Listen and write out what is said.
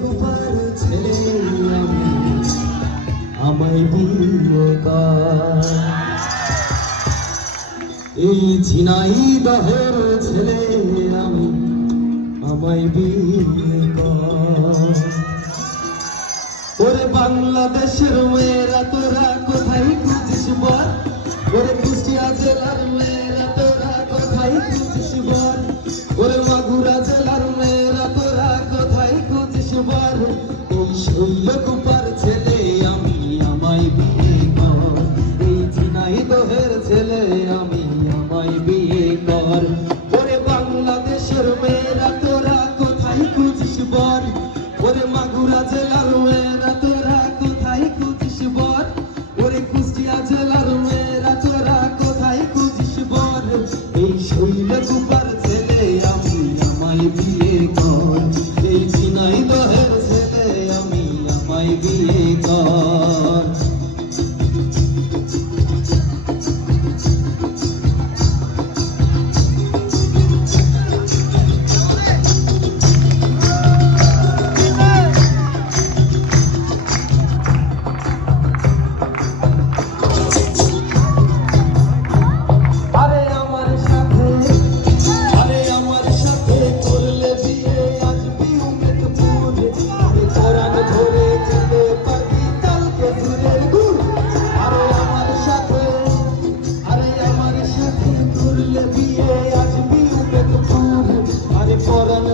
Cooper ছেলে আমি, আমায় বিয়ে কর। এই ঝিনাইদহের ছেলে আমি, আমায় বিয়ে কর। ওরে বাংলাদেশের মেয়েরা তোরা কোথায় খুঁজিস বল, ওরে কুষ্টিয়া জেলার মেয়েরা তোরা কোথায় খুঁজিস বল, ওরে মাগুরা জেলার মেয়েরা তোরা কোথায় খুঁজিস বল। এই শৈলকুপার ছেলে আমি, আমায় বিয়ে কর। এই ঝিনাইদহের ছেলে আমি, আমায় বিয়ে কর। ওরে বাংলাদেশের মেয়েরা তোরা কোথায় খুঁজিস বল, ওরে মাগুরা জেলার মেয়েরা তোরা কোথায় খুঁজিস বল, ওরে কুষ্টিয়া জেলার মেয়েরা তোরা কোথায় খুঁজিস বল। এই শৈলকুপার ছেলে আমি, আমায় বিয়ে কর। এই ঝিনাইদহের ছেলে আমি, আমায় বিয়ে কর। বিয়ে আসবি উমেদপুর, আরে পরাণ